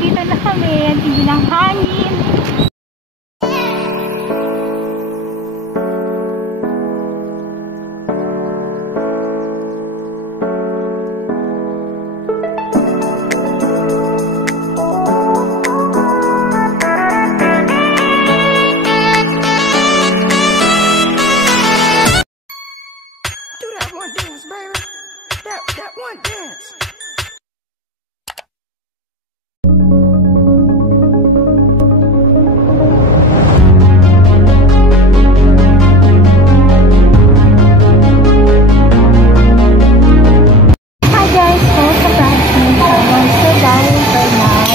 nandito na kami. Ang tingin ng hangin. That one dance. Hi guys, welcome back to my channel. So guys, right now,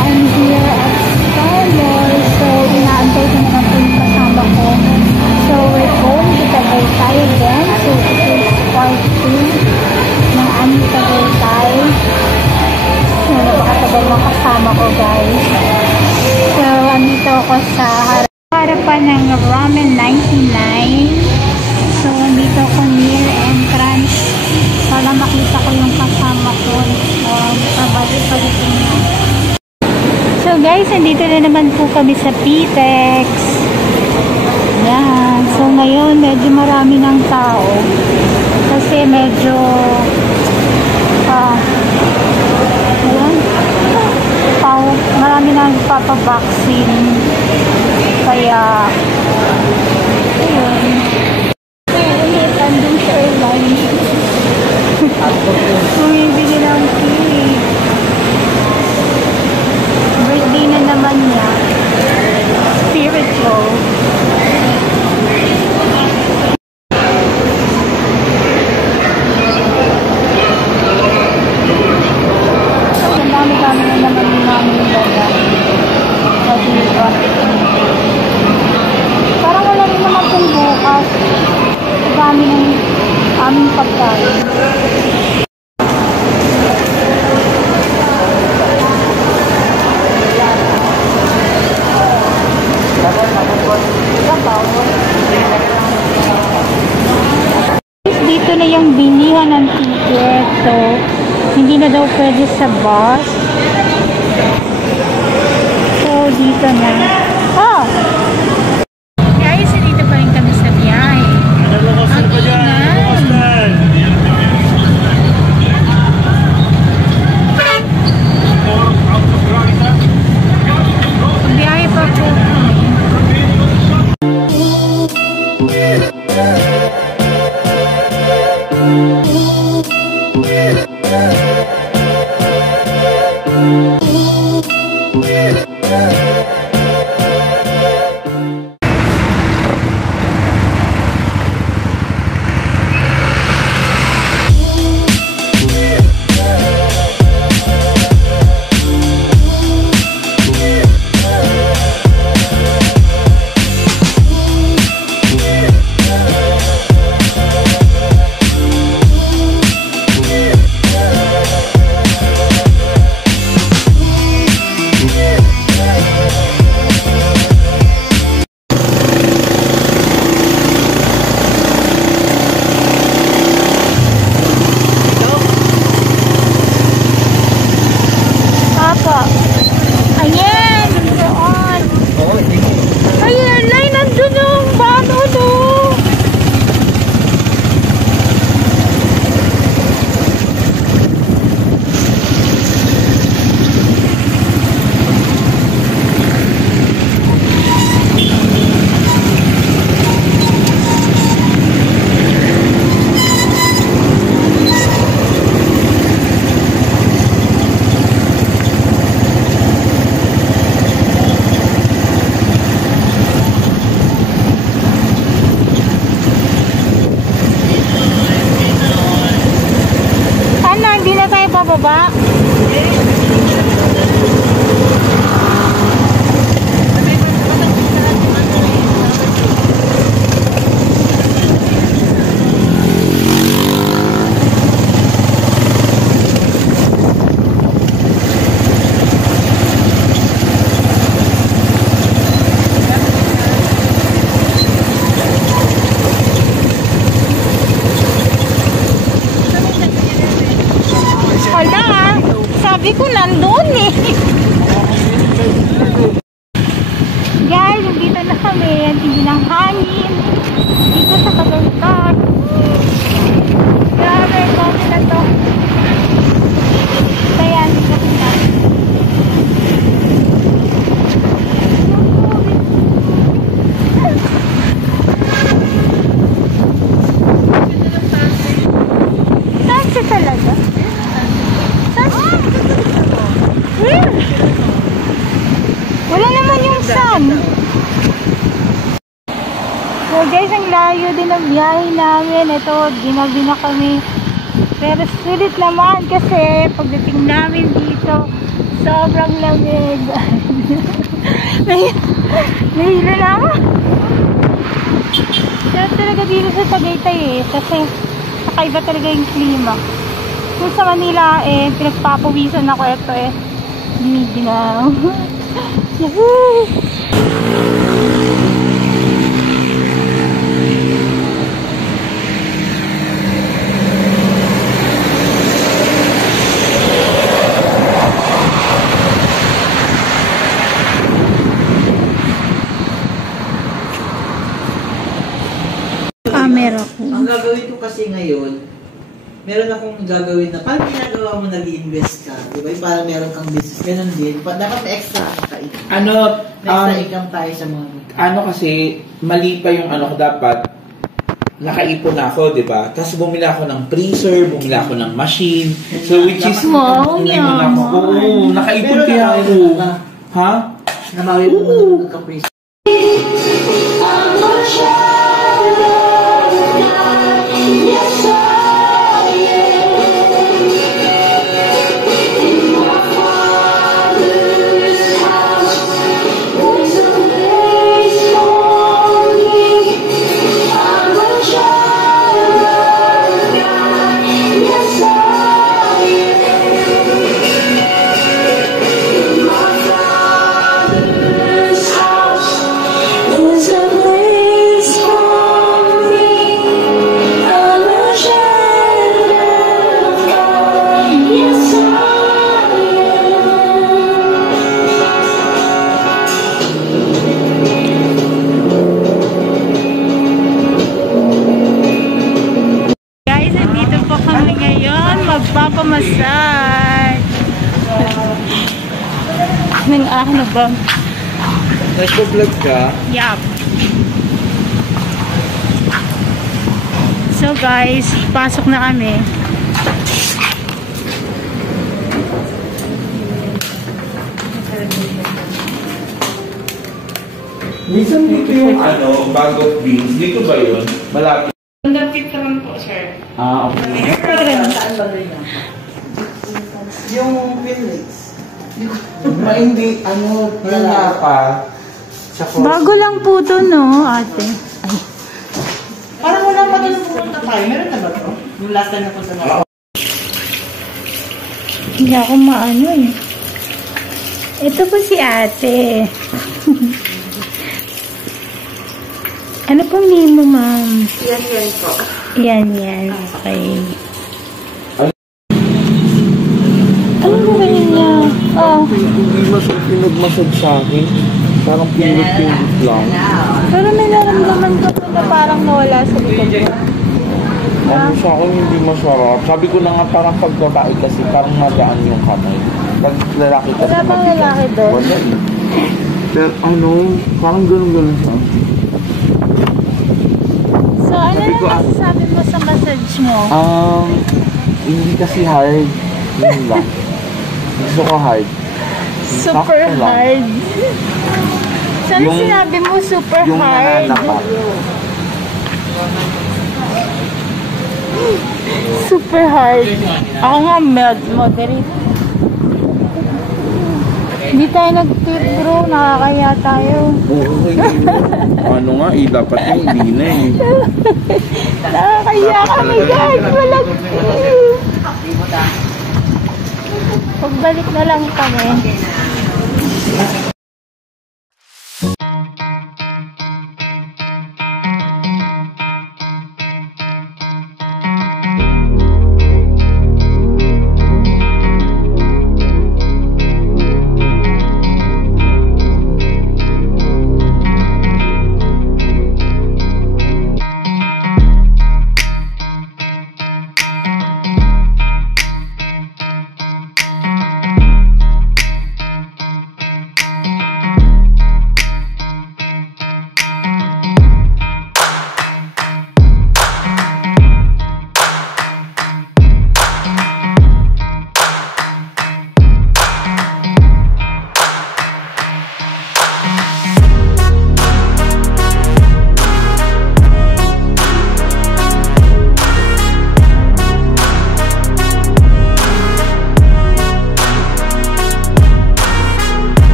I'm here at Star Mall. So, inaantay ko naman po yung kasama ko. So, we're going to Tagaytay again. So, this is part 2 ng aming Tagaytay. So, napakatagal ng kasama ko guys. So, andito ako sa harapan ng Ramen 99. So, andito ako near entrance para makita ko yung kasama ko. Pabalik-balikin niya. So guys, andito na naman po kami sa Pitex. Yan. So ngayon, medyo marami ng tao. Kasi medyo ayan, marami nang papavaccine. Kaya ayun. Ulit, andun sa airline. Bumibili ng cake. Birthday na naman niya. Spiritual. So, ang dami-dami na naman yung namin dala. Sa dito. Parang wala rin naman kung bukas. Ang dami ng aming pagkain. Dito na yung bilihan ng ticket. So, hindi na daw pwede sa bus. So, dito na. Oh! Guys, dito pa rin kami sa biyahe. Ang ingay. Biyahe pa po kami. Sabi ko nandun eh. Guys, dito na kami. Ang tindi ng hangin. Dito sa Tagaytay. Grabe, dami na to. Kaya, dito na. Saan siya talaga? Saan? Where? Wala naman yung sun. So guys, ang layo din ang biyahe namin. Ito, ginabi na kami. Pero sulit naman kasi pagdating namin dito, sobrang lamig. Nahilo na ako. Pero talaga dito sa Tagaytay kasi kakaiba talaga yung klima. Kung sa Manila pinagpapawisan ako. Ito giniginaw. Yahoo! Camera ko. Ang gagawin ko kasi ngayon, meron akong gagawin na parang ginagawa mo nag-invest ka. Di ba? Para meron kang business. Ganun din. Dapat may extra income. May extra income tayo sa mga... Ano kasi, mali pa yung ano ko dapat. Nakaipon ako, di ba? Tapos bumili ako ng freezer, bumili ako ng machine. So which is... Wow, yaman. Oo, nakaipon Pero kaya ako. Ha? Namawi mo na nagka-freezer. Magpapamassage. Nang ano ba? Nagpa-vlog ka? Yup. So guys, pasok na kami. Minsan dito yung bagot beans. Dito ba yun? Malapit. Malapit naman po, sir. Okay. Saan ba rin yan? Yung Philips. Hindi, yung nga pa. Bago lang po to, no, ate? Parang wala pa doon pumunta tayo. Meron na ba ito? Yung last time na punta na. Hindi ako maano eh. Ito po si ate. Ano pong name mo, ma'am? Yan po. Yan. Okay. Ano ba ganyan niya? Oh. Hindi pinag-massage sa akin. Parang pinag-pinag lang. Pero may naramdaman ka po na parang nawala sa likod mo. Ano sa akin hindi masarap. Sabi ko na nga parang pag babae kasi parang magaan yung kamay. Pag lalaki kasi Wala bang lalaki doon? Wala eh. Pero parang ganun siya. So, ano Sabi ko, na masasabi mo sa massage mo? Hindi kasi hard. Yun lang. Gusto ko hard. Super Sakto lang. hard. Sana Yung- sinabi mo super Yung hard. nananapak. Super hard. Ako nga, moderate. Hindi tayo nag-tip, bro. Nakakaya tayo. Oo, ano nga dapat yung hindi na eh. Nakakaya kami, guys. Walang tip. Pagbalik na lang kami.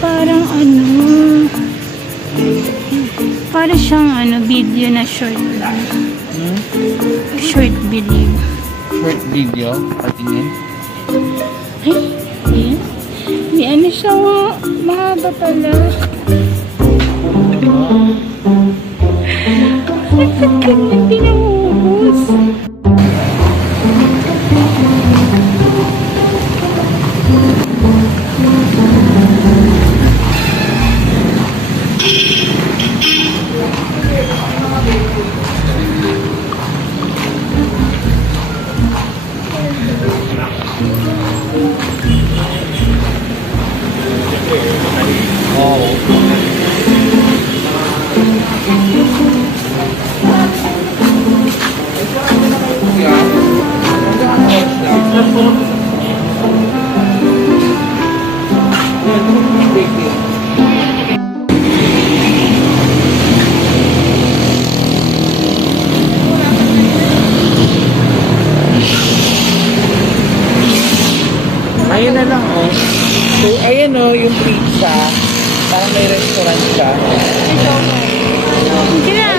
parang parang siyang video na short. Short video. Short video? Patingin? Ay, ayan. May siya, mahaba pala. Bakit kanyang pinahubos? Ayun na lang, oh. So, ayan, oh, yung pizza. Parang may restaurant siya. Hindi na.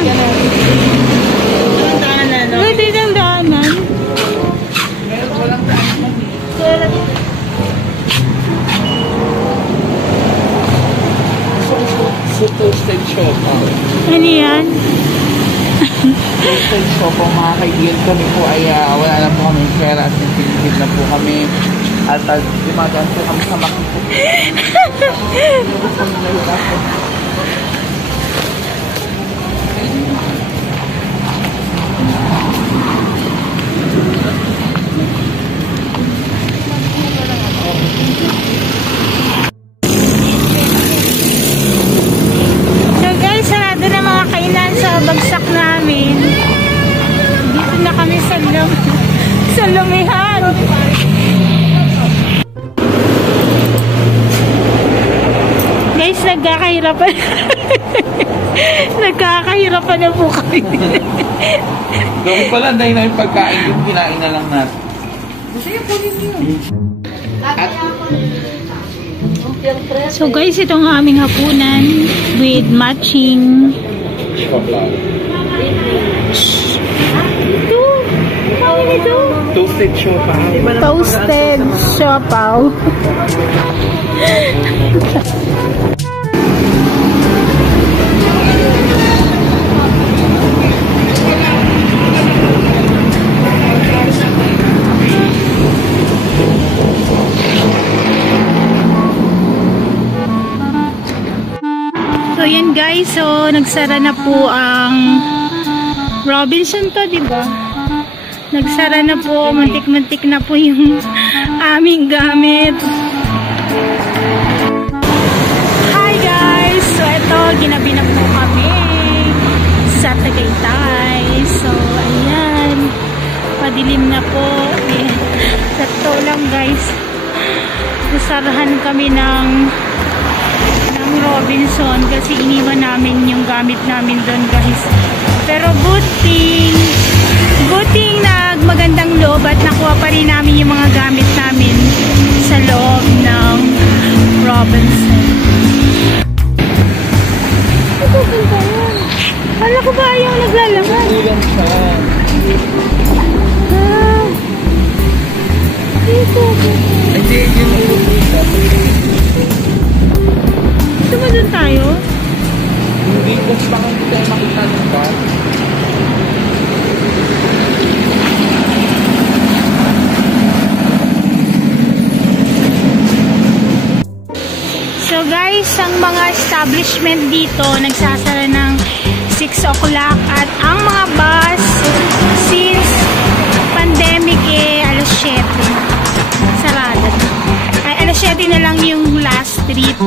Ito yung daanan. Meron walang daanan. So, toasted siopaw. Ano yan? Toasted siopaw, mga kaibigan, kami po ay wala na po kami pera at nagpilipid na po kami. At dumadaan po kami sa makito. So guys, sarado na mga kainan sa bagsak namin. Dito na kami sa lumihan. Guys, nagkakahirapan. Nagkakahirapan na po kami. Gawin pala, dahil na yung pagkain yung kinain na lang natin. So guys, itong aming hapunan with matching Toasted siopaw. toasted siopaw. So yan guys, so nagsara na po ang Robinson to, di ba? Nagsara na po, muntik-muntik na po yung aming gamit. Hi guys! So ito, ginabi na po kami sa Tagaytay. So ayan, padilim na po. Sa to lang guys, nasarahan kami ng Robinson kasi iniwan namin yung gamit namin doon guys. Pero good thing magandang loob at nakuha pa rin namin yung mga gamit namin sa loob ng Robinson. Ito ganda yan. Kala ko ba yung naglalaman? Ulam siya. Dito. Hindi, yung ulam dito. Gusto mo dun tayo? Hindi, gusto baka hindi tayo makita ng bar. So guys, ang mga establishment dito nagsasara ng 6 o'clock at ang mga bus since pandemic alas 7 sarado. Ay alas 7 na lang yung last trip.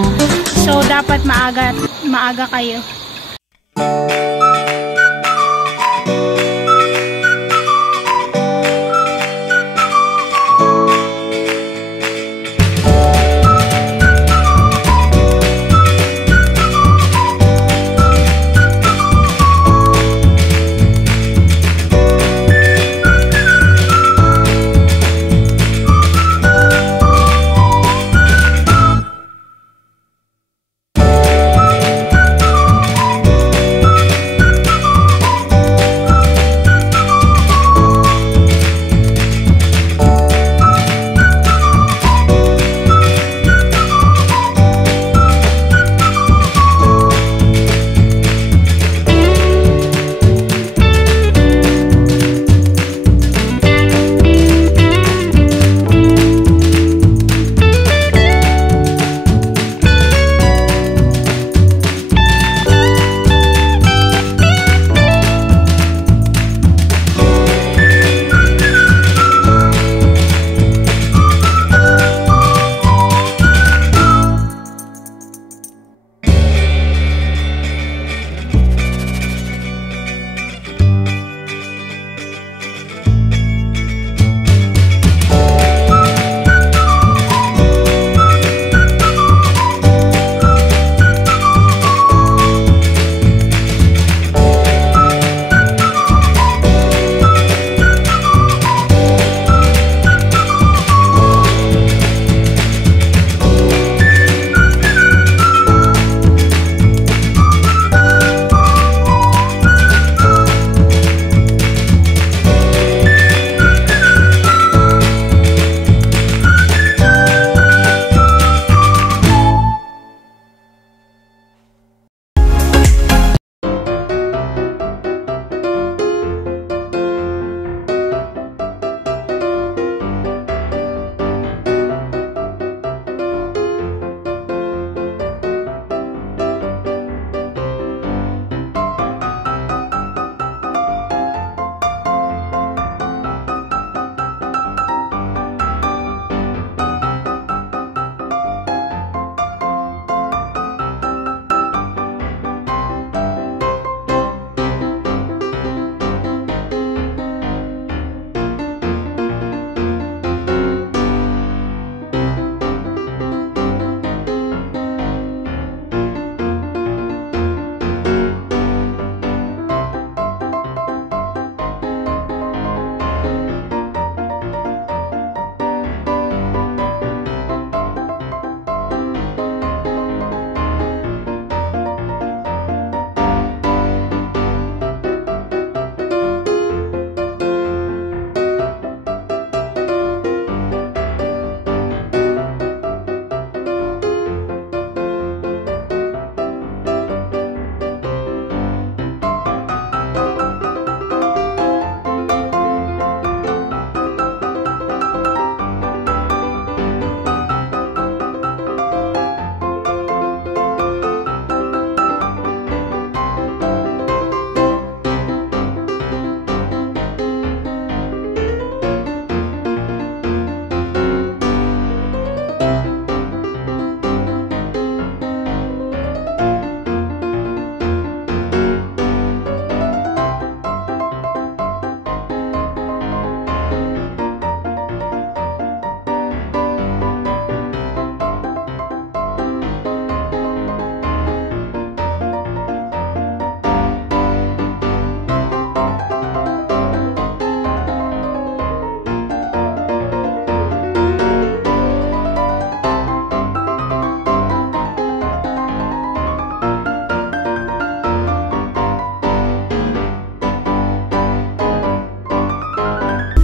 So dapat maaga kayo.